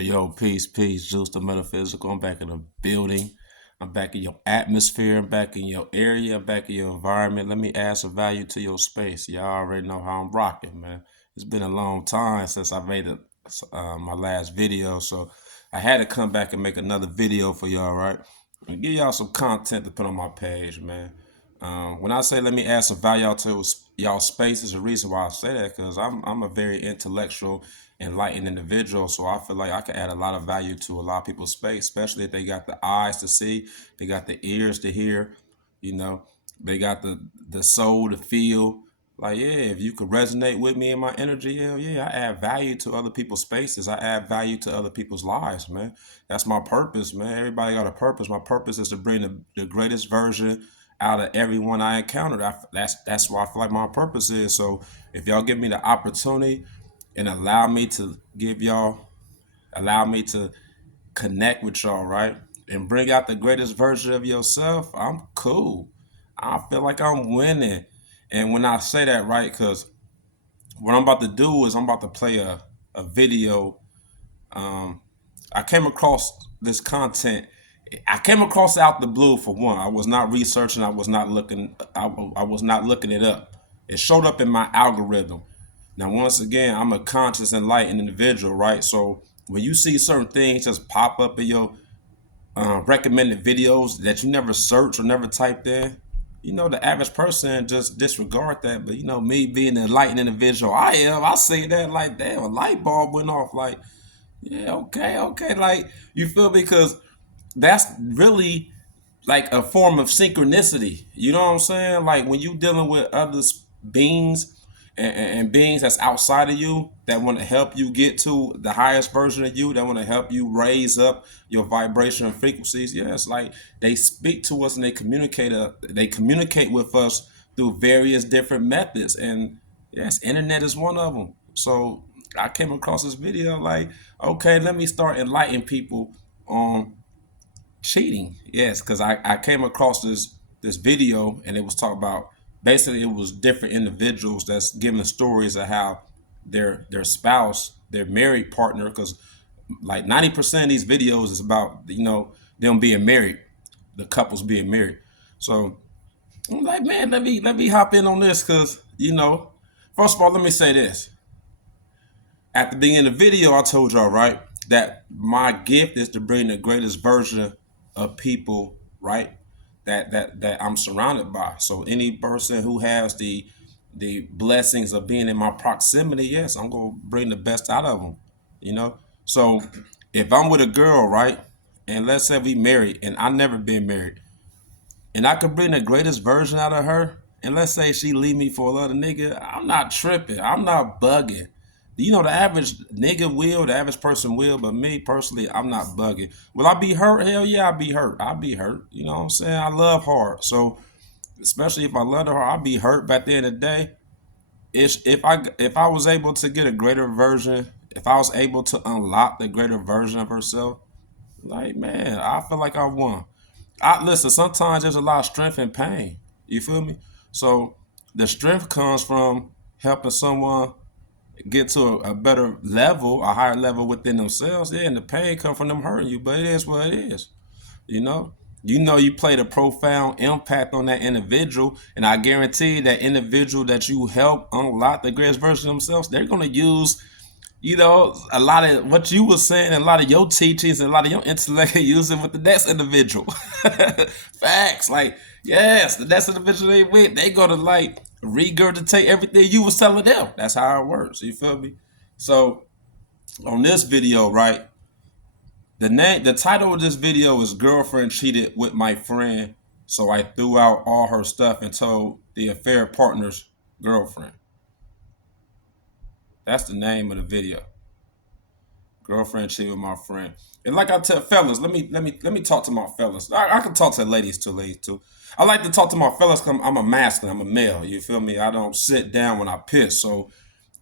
Yo, peace, Juice the Metaphysical. I'm back in the building. I'm back in your atmosphere. I'm back in your area. I'm back in your environment. Let me add some value to your space. Y'all already know how I'm rocking, man. It's been a long time since I made my last video, so I had to come back and make another video for y'all, right? And give y'all some content to put on my page, man. When I say let me add some value to y'all space, is the reason why I say that because I'm a very intellectual, enlightened individual. So I feel like I can add a lot of value to a lot of people's space, especially if they got the eyes to see, they got the ears to hear, you know, they got the soul to feel. Like, yeah, if you could resonate with me and my energy, hell yeah, I add value to other people's spaces. I add value to other people's lives, man. That's my purpose, man. Everybody got a purpose. My purpose is to bring the greatest version out of everyone I encountered. That's what I feel like my purpose is. So if y'all give me the opportunity and allow me to connect with y'all, right? And bring out the greatest version of yourself, I'm cool. I feel like I'm winning. And when I say that, right, because what I'm about to do is I'm about to play a video. Um, I came across this content. I came across out the blue for one. I was not researching. I was not looking. I was not looking it up. It showed up in my algorithm. Now, once again, I'm a conscious, enlightened individual, right? So when you see certain things just pop up in your recommended videos that you never searched or never typed in, the average person just disregard that. But me being the enlightened individual I say that like, damn, a light bulb went off. Like, yeah, okay, like, you feel me? Because that's really like a form of synchronicity. You know what I'm saying? Like when you dealing with other beings and beings that's outside of you that want to help you get to the highest version of you, that want to help you raise up your vibration and frequencies. Yeah, it's like they speak to us and they communicate with us through various different methods. And yes, internet is one of them. So I came across this video like, okay, let me start enlightening people on cheating. Yes, because I came across this video and it was talking about, basically it was different individuals that's giving stories of how their spouse, their married partner, because like 90% of these videos is about them being married, the couples being married. So I'm like, man, let me hop in on this because first of all, let me say this. At the beginning of the video, I told y'all, right, that my gift is to bring the greatest version of people, right, that I'm surrounded by. So any person who has the blessings of being in my proximity, yes, I'm gonna bring the best out of them. You know. So if I'm with a girl, right, and let's say we married, and I never been married, and I could bring the greatest version out of her, and let's say she leave me for another nigga, I'm not tripping. I'm not bugging. The average nigga will, the average person will, but me personally, I'm not bugging. Will I be hurt? Hell yeah, I'll be hurt. I'll be hurt. You know what I'm saying? I love hard. So, especially if I love her, I'll be hurt. But at the end of the day, if I was able to get a greater version, if I was able to unlock the greater version of herself, like, man, I feel like I won. I listen. Sometimes there's a lot of strength and pain. You feel me? So the strength comes from helping someone get to a better level, a higher level within themselves. Yeah, and the pain comes from them hurting you. But it is what it is. You know. You played a profound impact on that individual, and I guarantee that individual that you help unlock the greatest version of themselves, they're gonna use a lot of what you were saying, a lot of your teachings, and a lot of your intellect using with the next individual. Facts. Like, yes, the next individual they with, they gonna like regurgitate everything you was telling them. That's how it works. You feel me? So on this video, right? The title of this video is "Girlfriend Cheated with My Friend," so I threw out all her stuff and told the affair partner's girlfriend. That's the name of the video. Girlfriend cheated with my friend. And like I tell fellas, let me talk to my fellas. I can talk to ladies too. I like to talk to my fellas because I'm a masculine, I'm a male. You feel me? I don't sit down when I piss. So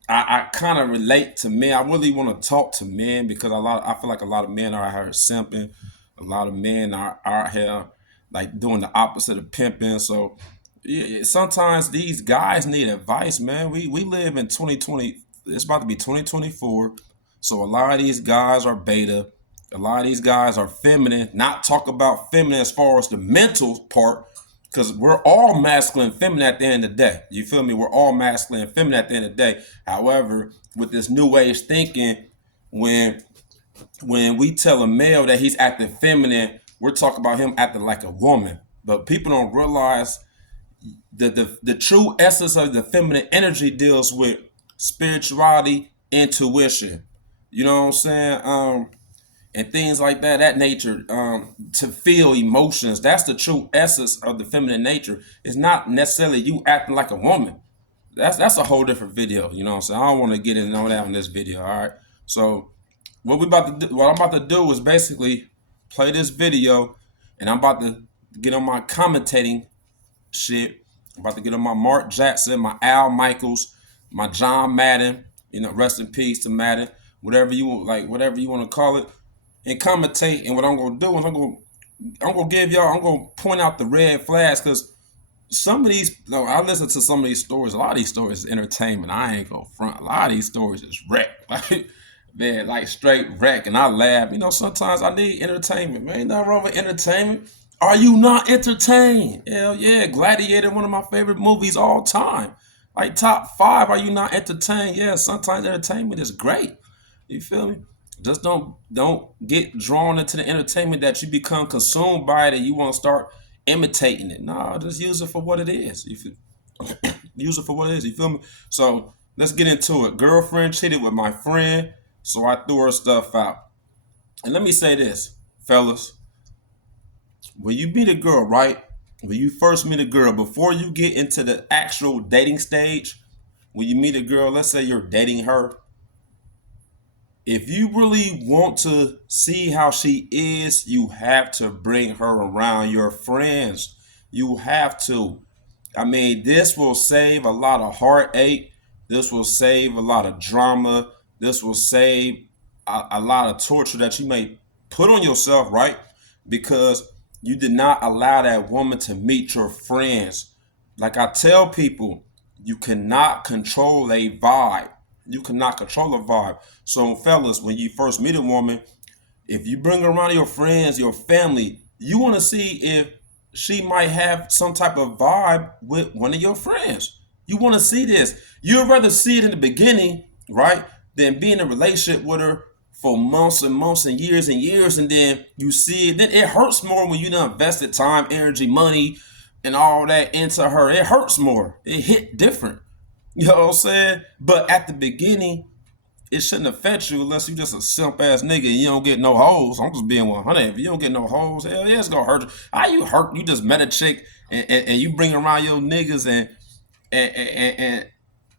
I kind of relate to men. I really want to talk to men because I feel like a lot of men are out here simping. A lot of men are out here like doing the opposite of pimping. So yeah, sometimes these guys need advice, man. We live in 2020. It's about to be 2024. So a lot of these guys are beta. A lot of these guys are feminine. Not talk about feminine as far as the mental part, because we're all masculine and feminine at the end of the day. You feel me? We're all masculine and feminine at the end of the day. However, with this new age thinking, when when we tell a male that he's acting feminine, we're talking about him acting like a woman. But people don't realize the true essence of the feminine energy deals with spirituality, intuition. You know what I'm saying? And things like that nature. To feel emotions. That's the true essence of the feminine nature. It's not necessarily you acting like a woman. That's a whole different video. You know what I'm saying? I don't want to get into all that in this video. All right. So what I'm about to do is basically play this video, and I'm about to get on my commentating shit. I'm about to get on my Mark Jackson, my Al Michaels, my John Madden. You know, rest in peace to Madden. Whatever you want, like whatever you want to call it, and commentate. And what I'm gonna do is I'm gonna point out the red flags, because some of these, I listen to some of these stories. A lot of these stories is entertainment. I ain't gonna front. A lot of these stories is wreck. Like, man, like straight wreck. And I laugh. You know, sometimes I need entertainment, man. Ain't nothing wrong with entertainment. Are you not entertained? Hell yeah. Gladiator, one of my favorite movies all time. Like top 5. Are you not entertained? Yeah, sometimes entertainment is great. You feel me? Just don't get drawn into the entertainment that you become consumed by it and you want to start imitating it. No, just use it for what it is. You feel, use it for what it is. You feel me? So let's get into it. Girlfriend cheated with my friend, so I threw her stuff out. And let me say this, fellas. When you meet a girl, right? When you first meet a girl, before you get into the actual dating stage, when you meet a girl, let's say you're dating her, if you really want to see how she is, you have to bring her around your friends. You have to. I mean, this will save a lot of heartache. This will save a lot of drama. This will save a lot of torture that you may put on yourself, right? Because you did not allow that woman to meet your friends. Like I tell people, you cannot control a vibe. You cannot control a vibe. So, fellas, when you first meet a woman, if you bring her around your friends, your family, you want to see if she might have some type of vibe with one of your friends. You want to see this. You'd rather see it in the beginning, right, than be in a relationship with her for months and months and years, and then you see it. Then it hurts more when you done invested time, energy, money, and all that into her. It hurts more. It hit different. You know what I'm saying? But at the beginning, it shouldn't affect you unless you just a simp ass nigga and you don't get no hoes. I'm just being 100. If you don't get no hoes, hell yeah, it's gonna hurt you. How you hurt? You just met a chick and you bring around your niggas and and and,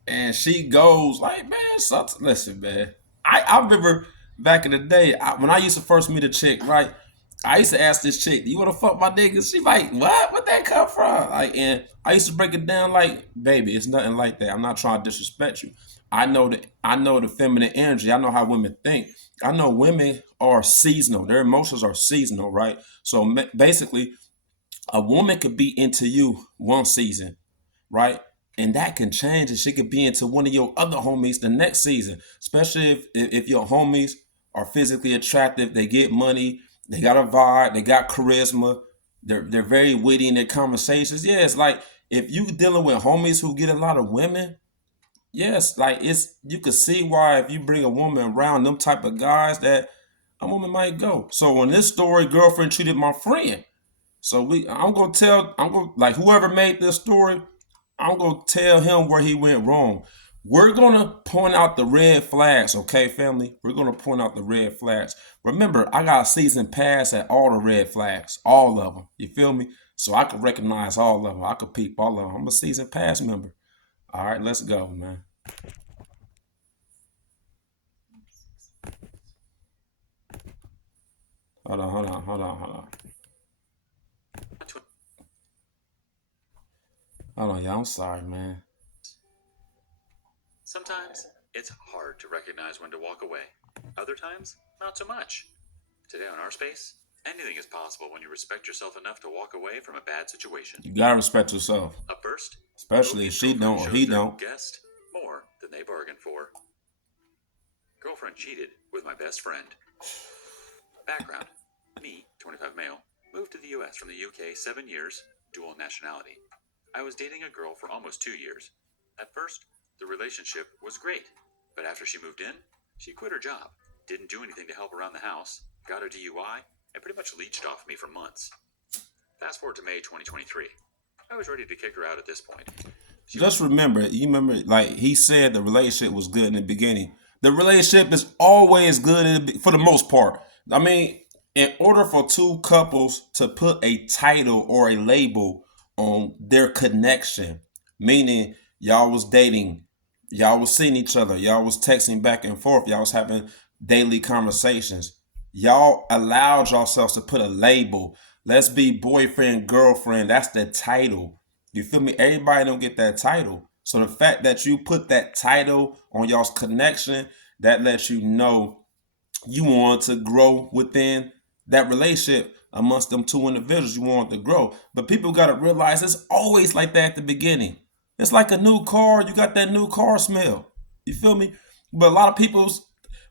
and she goes like, man, listen, man. I remember back in the day when I used to first meet a chick, right? I used to ask this chick, "You want to fuck my niggas?" She like, "What? Where'd that come from?" Like, and I used to break it down like, "Baby, it's nothing like that. I'm not trying to disrespect you. I know the feminine energy. I know how women think. I know women are seasonal. Their emotions are seasonal, right? So basically, a woman could be into you one season, right? And that can change, and she could be into one of your other homies the next season. Especially if your homies are physically attractive, they get money, they got a vibe, they got charisma, they're very witty in their conversations. Yeah, it's like if you dealing with homies who get a lot of women, yes, like it's you could see why if you bring a woman around them type of guys that a woman might go. So in this story, girlfriend treated my friend. So I'm gonna like whoever made this story, I'm gonna tell him where he went wrong. We're gonna point out the red flags, okay, family? We're gonna point out the red flags. Remember, I got a season pass at all the red flags, all of them. You feel me? So I can recognize all of them. I can peep all of them. I'm a season pass member. All right, let's go, man. Hold on, y'all. I'm sorry, man. Sometimes it's hard to recognize when to walk away. Other times, not so much. Today on Our Space, anything is possible when you respect yourself enough to walk away from a bad situation. You gotta respect yourself, Up first, especially if she don't or he don't. Guest more than they bargained for. Girlfriend cheated with my best friend. Background: me, 25 male, moved to the US from the UK 7 years, dual nationality. I was dating a girl for almost 2 years. At first, the relationship was great, but after she moved in, she quit her job, didn't do anything to help around the house, got a DUI, and pretty much leeched off me for months. Fast forward to May 2023. I was ready to kick her out at this point. Just remember, like he said, the relationship was good in the beginning. The relationship is always good for the most part. I mean, in order for two couples to put a title or a label on their connection, meaning y'all was dating, y'all was seeing each other, y'all was texting back and forth, y'all was having daily conversations, y'all allowed yourselves to put a label. Let's be boyfriend, girlfriend. That's the title. You feel me? Everybody don't get that title. So the fact that you put that title on y'all's connection, that lets you know you want to grow within that relationship amongst them two individuals. You want to grow. But people got to realize it's always like that at the beginning. It's like a new car. You got that new car smell. You feel me? But a lot of people,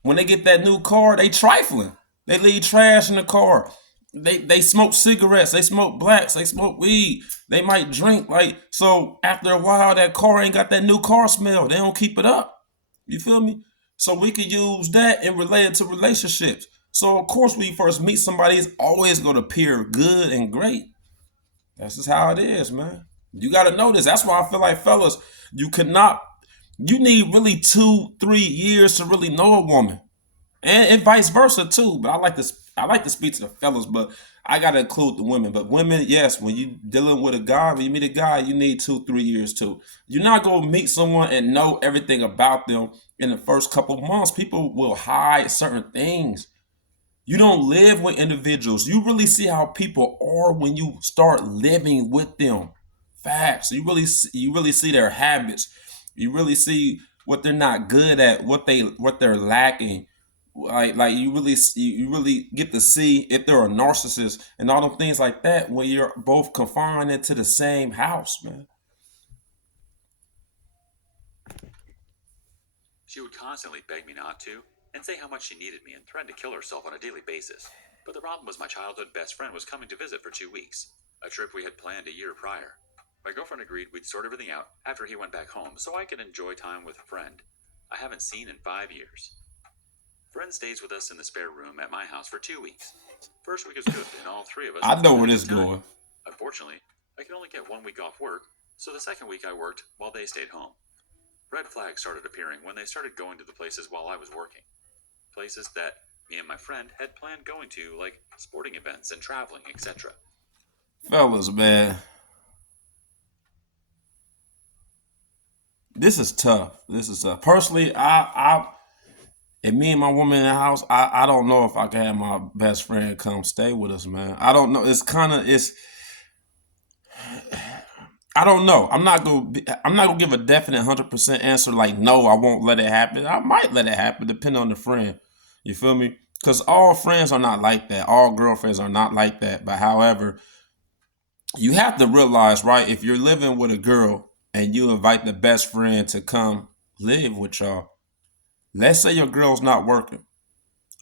when they get that new car, they trifling. They leave trash in the car. They smoke cigarettes, they smoke blacks, they smoke weed, they might drink. Like, so after a while, that car ain't got that new car smell. They don't keep it up. You feel me? So we can use that and relate it to relationships. So of course, when you first meet somebody, it's always going to appear good and great. That's just how it is, man. You got to know this. That's why I feel like, fellas, you need really 2-3 years to really know a woman, and vice versa too. But I like to speak to the fellas, but I gotta include the women. But women, yes, when you dealing with a guy, when you meet a guy, you need 2-3 years too. You're not gonna meet someone and know everything about them in the first couple months. People will hide certain things. You don't live with individuals. You really see how people are when you start living with them. Facts. You really see their habits. You really see what they're not good at, what they're lacking. Like you really get to see if they're a narcissist and all them things like that when you're both confined into the same house, man. She would constantly beg me not to, and say how much she needed me, and threaten to kill herself on a daily basis. But the problem was my childhood best friend was coming to visit for 2 weeks, a trip we had planned a year prior. My girlfriend agreed we'd sort everything out after he went back home so I could enjoy time with a friend I haven't seen in 5 years. Friend stays with us in the spare room at my house for 2 weeks. First week was good, and all three of us. I know where this is going. Unfortunately, I could only get 1 week off work, so the second week I worked while they stayed home. Red flags started appearing when they started going to the places while I was working. Places that me and my friend had planned going to, like sporting events and traveling, etc. Fellas, man, this is tough. Personally, and me and my woman in the house, I don't know if I can have my best friend come stay with us, man. I don't know. I don't know. I'm not gonna give a definite 100% answer. Like, no, I won't let it happen. I might let it happen, depending on the friend. You feel me? Because all friends are not like that. All girlfriends are not like that. But however, you have to realize, right? If you're living with a girl and you invite the best friend to come live with y'all, let's say your girl's not working.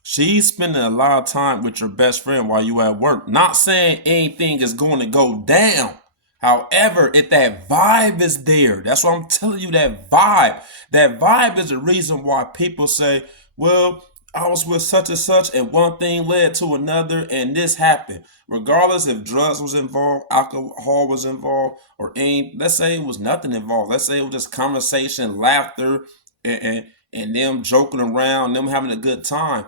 She's spending a lot of time with your best friend while you at work. Not saying anything is going to go down. However, if that vibe is there, that's what I'm telling you, that vibe. That vibe is the reason why people say, well, I was with such and such and one thing led to another and this happened. Regardless if drugs was involved, alcohol was involved, or let's say it was nothing involved. Let's say it was just conversation, laughter, and them joking around, them having a good time.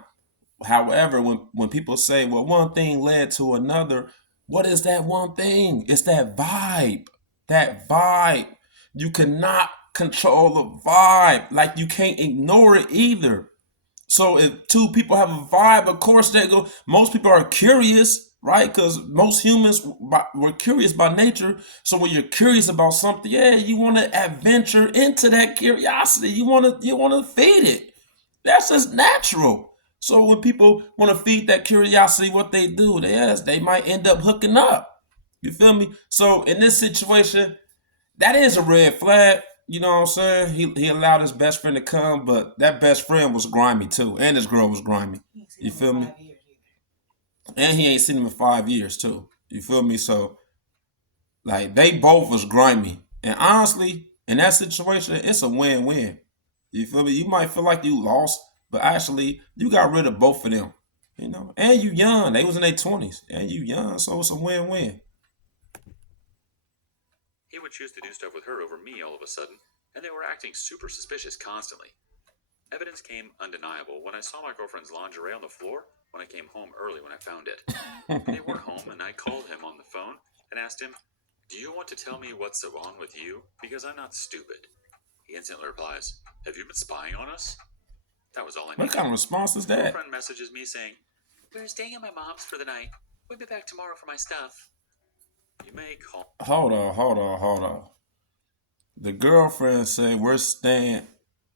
However, when people say, well, one thing led to another, what is that one thing? It's that vibe. That vibe. You cannot control the vibe. Like, you can't ignore it either. So if two people have a vibe, of course most people are curious, right? Because most humans, we're curious by nature. So when you're curious about something, yeah, you want to adventure into that curiosity. You want to feed it. That's just natural. So when people want to feed that curiosity, what they do, they might end up hooking up. You feel me? So in this situation, that is a red flag. you know what I'm saying? He allowed his best friend to come, but that best friend was grimy too, and his girl was grimy. You feel me? And he ain't seen him in 5 years too. You feel me? So like they both was grimy, and honestly, in that situation, it's a win-win. You feel me? You might feel like you lost, but actually, you got rid of both of them. You know, and you young. They was in their 20s, and you young, so it's a win-win. He would choose to do stuff with her over me all of a sudden, and they were acting super suspicious constantly. Evidence came undeniable when I saw my girlfriend's lingerie on the floor when I came home early when I found it. They weren't home, and I called him on the phone and asked him, "Do you want to tell me what's so wrong with you? Because I'm not stupid." He instantly replies, "Have you been spying on us?" That was all I What needed. kind of response is My that? girlfriend messages me saying, "We're staying at my mom's for the night. We'll be back tomorrow for my stuff." You may call. Hold on. The girlfriend said we're staying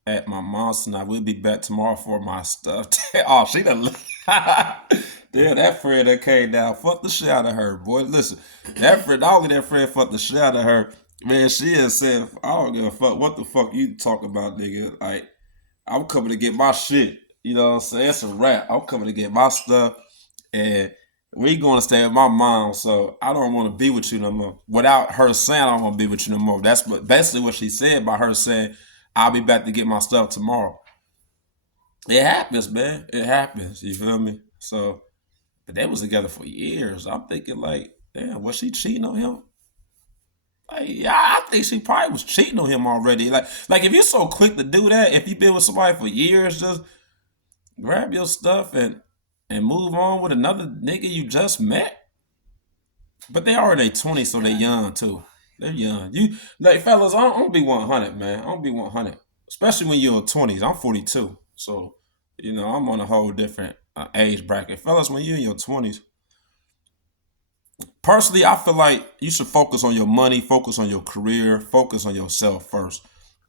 at my mom's tonight. We'll be back tomorrow for my stuff. Oh, she done. Damn, that friend that came down. Fuck the shit out of her, boy. Listen, that friend, not only that friend fucked the shit out of her, man, she has said, I don't give a fuck what the fuck you talk about, nigga. Like, I'm coming to get my shit. You know what I'm saying? It's a wrap. I'm coming to get my stuff, and we going to stay at my mom. So I don't want to be with you no more. Without her saying I don't want to be with you no more. That's basically what she said by her saying I'll be back to get my stuff tomorrow. It happens, man. It happens. You feel me? So, but they was together for years. I'm thinking like, damn, was she cheating on him? Like, yeah, I think she probably was cheating on him already. Like if you're so quick to do that, if you've been with somebody for years, just grab your stuff and move on with another nigga you just met. But they are in their 20s, so they young too. They're young. You like fellas, I don't be 100, man. I don't be 100, especially when you're in 20s. I'm 42, so you know I'm on a whole different age bracket. Fellas, when you're in your 20s, personally, I feel like you should focus on your money, focus on your career, focus on yourself first.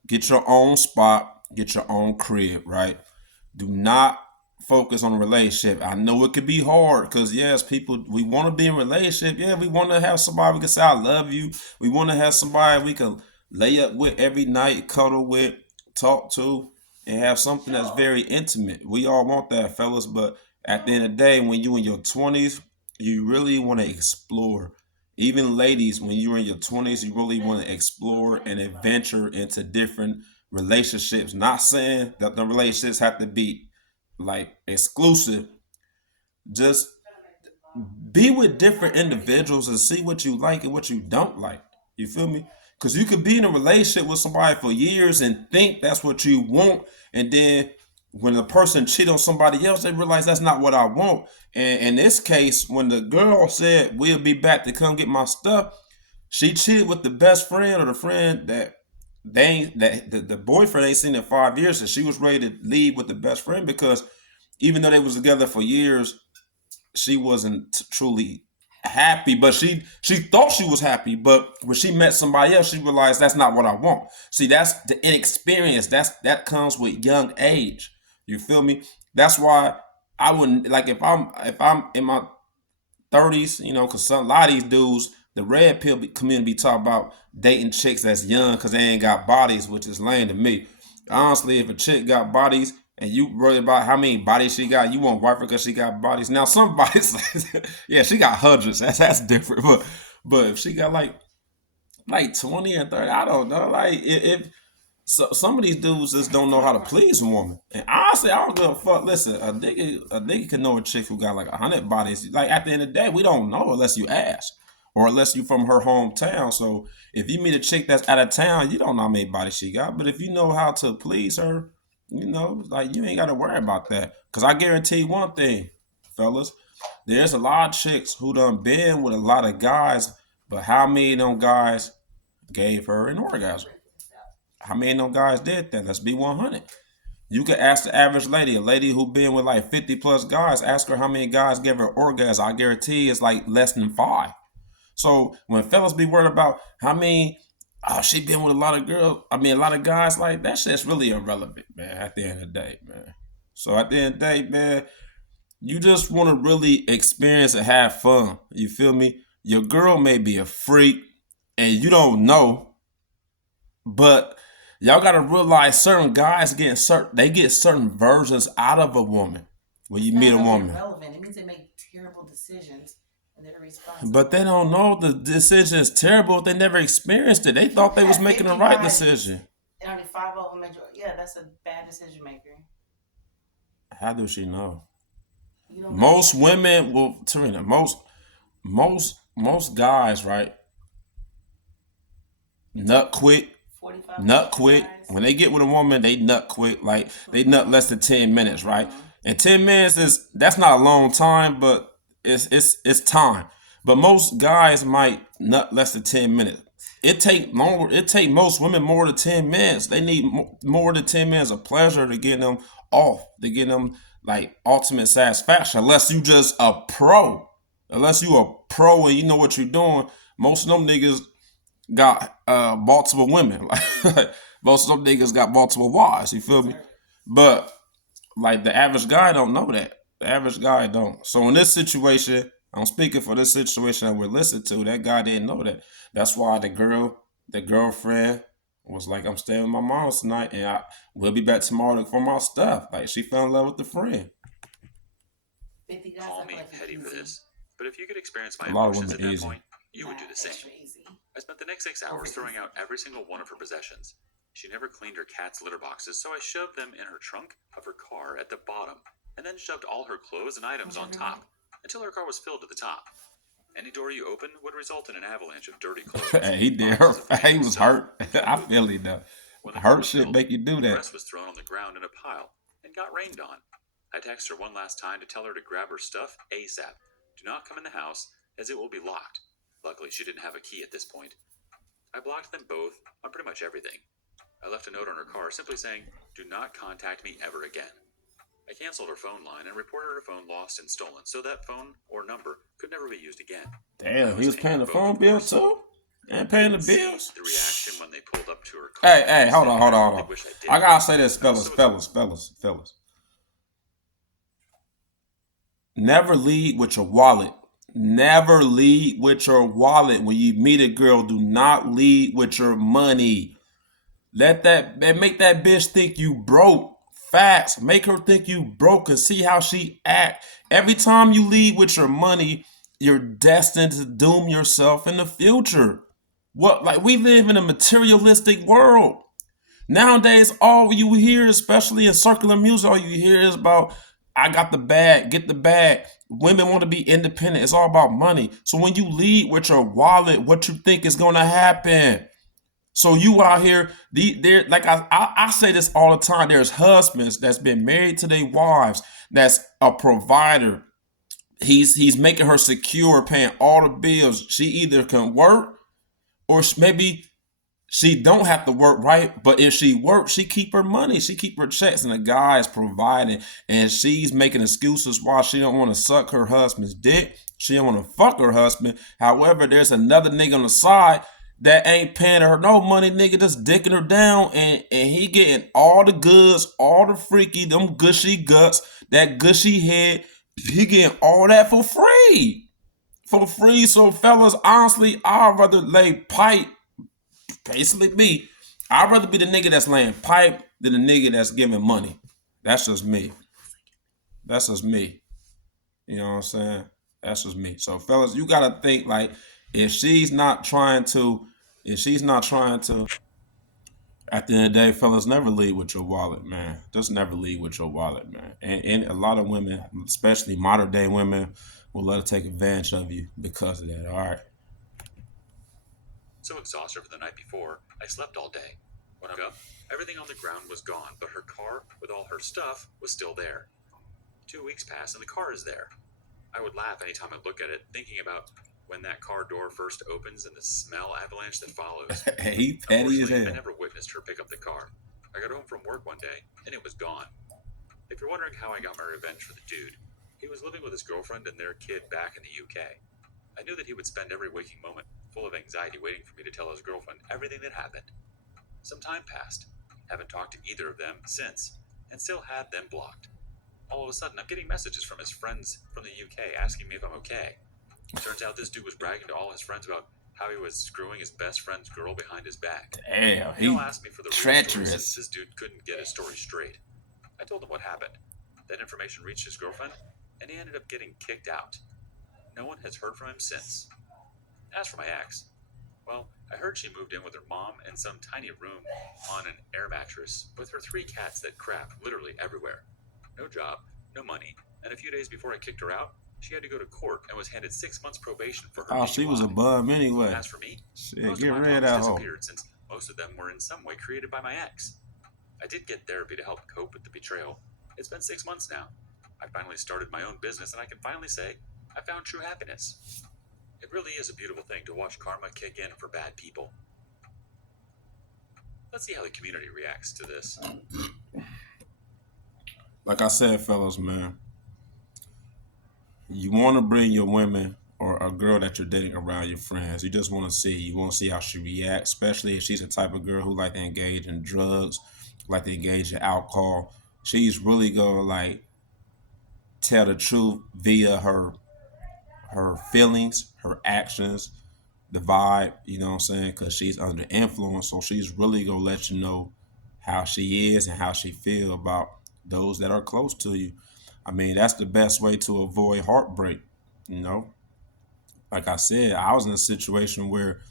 Get your own spot, get your own crib, right? Do not focus on a relationship. I know it could be hard because yes, people we want to be in a relationship. Yeah, we want to have somebody we can say I love you. We want to have somebody we can lay up with every night, cuddle with, talk to, and have something that's very intimate. We all want that, fellas. But at the end of the day, when you in your 20s, you really want to explore. Even ladies, when you're in your 20s, you really want to explore and adventure into different relationships. Not saying that the relationships have to be like exclusive. Just be with different individuals and see what you like and what you don't like. You feel me? Because you could be in a relationship with somebody for years and think that's what you want, and then when the person cheat on somebody else, they realize that's not what I want. And in this case, when the girl said we'll be back to come get my stuff, she cheated with the best friend or the friend that they ain't, that the boyfriend ain't seen in 5 years, and she was ready to leave with the best friend because even though they was together for years, she wasn't truly happy. But she thought she was happy, but when she met somebody else, she realized that's not what I want. See, that's the inexperience. That comes with young age. You feel me? That's why I wouldn't like if I'm in my 30s, you know, because a lot of these dudes, the red pill community talk about dating chicks that's young because they ain't got bodies, which is lame to me. Honestly, if a chick got bodies and you worry about how many bodies she got, you won't wife her because she got bodies. Now, some bodies, yeah, she got hundreds. That's different. But if she got like 20 and 30, I don't know. Like if so, some of these dudes just don't know how to please a woman. And honestly, I don't give a fuck. Listen, a nigga can know a chick who got like 100 bodies. Like at the end of the day, we don't know unless you ask or unless you from her hometown. So if you meet a chick that's out of town, you don't know how many bodies she got. But if you know how to please her, you know, like you ain't got to worry about that. Cause I guarantee you one thing, fellas, there's a lot of chicks who done been with a lot of guys, but how many of them guys gave her an orgasm? How many of them guys did that? Let's be 100. You could ask the average lady, a lady who been with like 50 plus guys, ask her how many guys gave her orgasm. I guarantee it's like less than 5. So when fellas be worried about how many, oh, she been with a lot of girls, I mean, a lot of guys, like that shit's really irrelevant, man, at the end of the day, man. So at the end of the day, man, you just want to really experience and have fun. You feel me? Your girl may be a freak and you don't know, but Y'all gotta realize certain guys get certain versions out of a woman when It's you not meet a really woman. irrelevant. It means they make terrible decisions and they're responsible. But they don't know the decision is terrible if they never experienced it. They thought they was making the 50 right bodies decision. and only 5 of them enjoy. Yeah, that's a bad decision maker. How does she know? You don't Most know. women will, Tarina, most guys, right? Nut quick, 45 nut quick. guys. When they get with a woman, they nut quick. Like they nut less than 10 minutes, right? And 10 minutes that's not a long time, but it's time. But most guys might nut less than 10 minutes. It take most women more than 10 minutes. They need more than 10 minutes of pleasure to get them off, to get them like ultimate satisfaction. Unless you just a pro. Unless you a pro and you know what you're doing, most of them niggas got multiple women. Like most of them niggas got multiple wives. You feel me? But like the average guy don't know that. The average guy don't. So in this situation, I'm speaking for this situation that we're listening to. That guy didn't know that. That's why the girlfriend was like, "I'm staying with my mom tonight, and we'll be back tomorrow for my stuff." Like she fell in love with the friend. 50 guys Call act me like petty for easy. this, but if you could experience my A lot of emotions women at that easy. point, you would do the same. Extra easy. I spent the next 6 hours throwing out every single one of her possessions. She never cleaned her cat's litter boxes, so I shoved them in her trunk of her car at the bottom, and then shoved all her clothes and items on top, until her car was filled to the top. Any door you open would result in an avalanche of dirty clothes. Hey, he did boxes hurt. of He random was stuff, hurt. and I food. feel it though. When the car Hurt was shit filled, make you do the that. rest was thrown on the ground in a pile and got rained on. I texted her one last time to tell her to grab her stuff ASAP. Do not come in the house, as it will be locked. Luckily, she didn't have a key at this point. I blocked them both on pretty much everything. I left a note on her car simply saying, "Do not contact me ever again." I canceled her phone line and reported her phone lost and stolen, so that phone or number could never be used again. Damn, he was paying the phone bill too? And paying the bills? The reaction when they pulled up to her car. Hey, hold on. I wish I did. I gotta say this, fellas. Never lead with your wallet. Never lead with your wallet. When you meet a girl, do not lead with your money. Make that bitch think you broke. Facts. Make her think you broke and see how she act. Every time you lead with your money, you're destined to doom yourself in the future. We live in a materialistic world. Nowadays, all you hear, especially in circular music, all you hear is about, I got the bag, get the bag. Women want to be independent. It's all about money. So when you lead with your wallet, what you think is going to happen? So you out here, like I say this all the time. There's husbands that's been married to their wives, that's a provider. He's making her secure, paying all the bills. She either can work or maybe she don't have to work, right? But if she works, she keep her money, she keep her checks, and the guy is providing, and she's making excuses why she don't want to suck her husband's dick. She don't want to fuck her husband. However, there's another nigga on the side that ain't paying her no money, nigga, just dicking her down, and he getting all the goods, all the freaky, them gushy guts, that gushy head. He getting all that for free. For free. So fellas, honestly, I'd rather lay pipe. Basically me. I'd rather be the nigga that's laying pipe than the nigga that's giving money. That's just me. That's just me. You know what I'm saying? That's just me. So fellas, you gotta think like, if she's not trying to, at the end of the day, fellas, never lead with your wallet, man. Just never lead with your wallet, man. And a lot of women, especially modern day women, will let her take advantage of you because of that. All right. So exhausted from the night before, I slept all day. When I woke up, everything on the ground was gone, but her car with all her stuff was still there. 2 weeks passed and the car is there. I would laugh anytime I look at it, thinking about when that car door first opens and the smell avalanche that follows. He petty as Unfortunately, I hell. never witnessed her pick up the car. I got home from work one day and it was gone. If you're wondering how I got my revenge for the dude, he was living with his girlfriend and their kid back in the UK. I knew that he would spend every waking moment full of anxiety waiting for me to tell his girlfriend everything that happened. Some time passed. Haven't talked to either of them since, and still had them blocked. All of a sudden, I'm getting messages from his friends from the UK asking me if I'm okay. Turns out this dude was bragging to all his friends about how he was screwing his best friend's girl behind his back. Damn, They all he asked me for the real story since treacherous. this dude couldn't get his story straight. I told him what happened. That information reached his girlfriend, and he ended up getting kicked out. No one has heard from him since. As for my ex, well, I heard she moved in with her mom in some tiny room on an air mattress with her 3 cats that crap literally everywhere. No job, no money, and a few days before I kicked her out, she had to go to court and was handed 6 months probation for her Oh, she was a DUI. bum anyway. As for me, Shit, most get of my rid of problems that hoe. disappeared since most of them were in some way created by my ex. I did get therapy to help cope with the betrayal. It's been 6 months now. I finally started my own business, and I can finally say I found true happiness. It really is a beautiful thing to watch karma kick in for bad people. Let's see how the community reacts to this. Like I said, fellas, man, you want to bring your women or a girl that you're dating around your friends. You just want to see. You want to see how she reacts, especially if she's the type of girl who like to engage in drugs, like to engage in alcohol. She's really gonna like tell the truth via her feelings, her actions, the vibe. You know what I'm saying? Because she's under influence, so she's really gonna let you know how she is and how she feel about those that are close to you. I mean, that's the best way to avoid heartbreak. You know, like I said, I was in a situation where,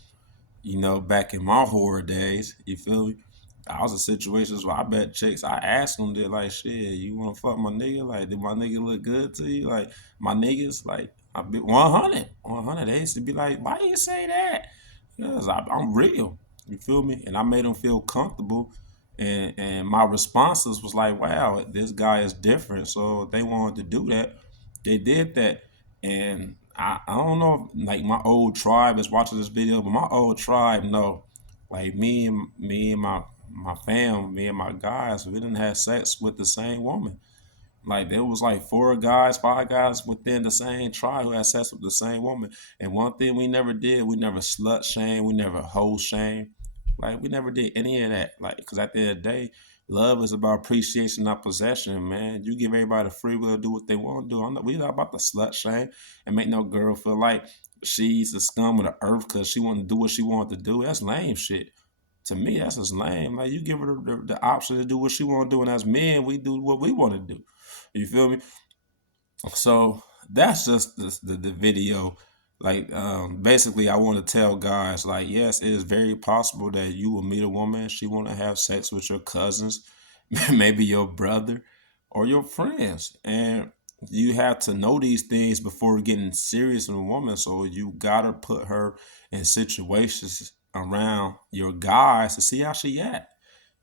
back in my horror days, you feel me? I was in situations where I bet chicks, I asked them, they're like, shit, you want to fuck my nigga? Like, did my nigga look good to you? Like, my niggas, like, I be 100, 100. They used to be like, why you say that? Because I'm real. You feel me? And I made them feel comfortable. And my responses was like, wow, this guy is different. So if they wanted to do that, they did that. And I don't know if like my old tribe is watching this video, but my old tribe know. Like me and my fam, me and my guys, we didn't have sex with the same woman. Like there was like 4 guys, 5 guys within the same tribe who had sex with the same woman. And one thing we never did, we never slut shame, we never hoe shame. Like we never did any of that. Like, cause at the end of the day, love is about appreciation, not possession, man. You give everybody the free will to do what they want to do. We not about the slut shame and make no girl feel like she's the scum of the earth because she want to do what she want to do. That's lame shit. To me, that's just lame. Like you give her the option to do what she want to do, and as men, we do what we want to do. You feel me? So that's just the video. Like basically, I want to tell guys like, yes, it is very possible that you will meet a woman, she want to have sex with your cousins, maybe your brother or your friends, and you have to know these things before getting serious with a woman. So you gotta put her in situations around your guys to see how she act.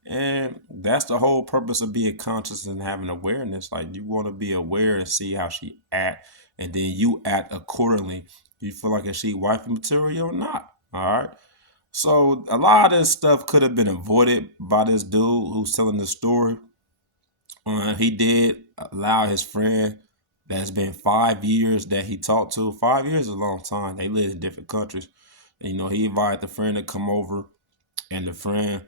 And that's the whole purpose of being conscious and having awareness. Like you want to be aware and see how she act, and then you act accordingly. You feel like is she wifey material or not? All right. So a lot of this stuff could have been avoided by this dude who's telling the story. He did allow his friend that's been 5 years that he talked to. 5 years is a long time. They live in different countries. And, he invited the friend to come over, and the friend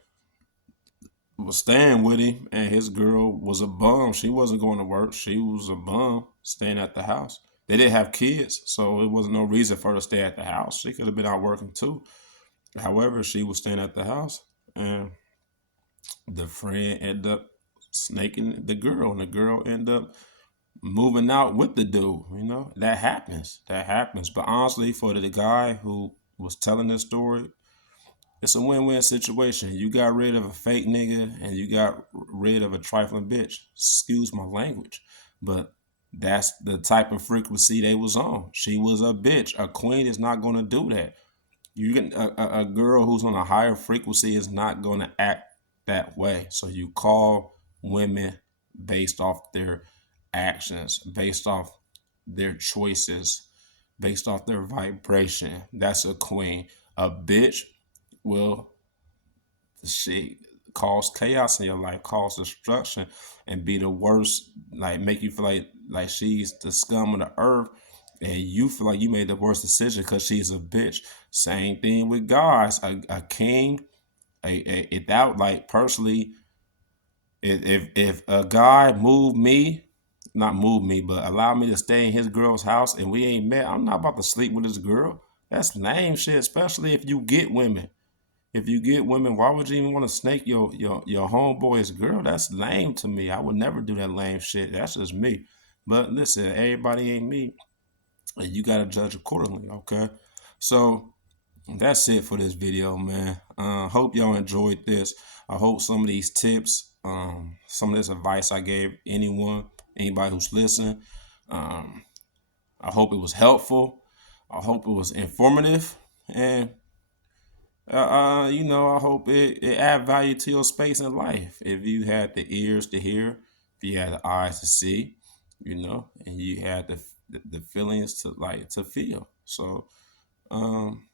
was staying with him, and his girl was a bum. She wasn't going to work. She was a bum staying at the house. They didn't have kids, so it wasn't no reason for her to stay at the house. She could have been out working too. However, she was staying at the house, and the friend ended up snaking the girl, and the girl ended up moving out with the dude. That happens. That happens. But honestly, for the guy who was telling this story, it's a win-win situation. You got rid of a fake nigga and you got rid of a trifling bitch. Excuse my language. But that's the type of frequency they was on. She was a bitch. A queen is not going to do that. You can a girl who's on a higher frequency is not going to act that way. So you call women based off their actions, based off their choices, based off their vibration. That's a queen. A bitch will shit cause chaos in your life, cause destruction, and be the worst, like make you feel like she's the scum of the earth, and you feel like you made the worst decision because she's a bitch. Same thing with guys. A king, without like personally, if a guy not move me, but allow me to stay in his girl's house and we ain't met, I'm not about to sleep with his girl. That's lame shit, especially if you get women. If you get women, why would you even want to snake your homeboy's girl? That's lame to me. I would never do that lame shit. That's just me. But listen, everybody ain't me, and you gotta judge accordingly. Okay, so that's it for this video, man. Hope y'all enjoyed this. I hope some of these tips, some of this advice I gave anybody who's listening, um, I hope it was helpful. I hope it was informative, and I hope it add value to your space in life. If you had the ears to hear, if you had the eyes to see, and you had the feelings to feel. So, um,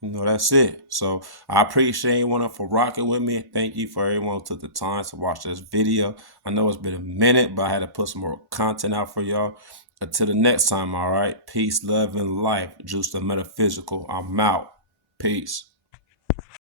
that's it. So I appreciate everyone for rocking with me. Thank you for everyone who took the time to watch this video. I know it's been a minute, but I had to put some more content out for y'all. Until the next time, all right. Peace, love, and life. Juice the Metaphysical. I'm out. Peace.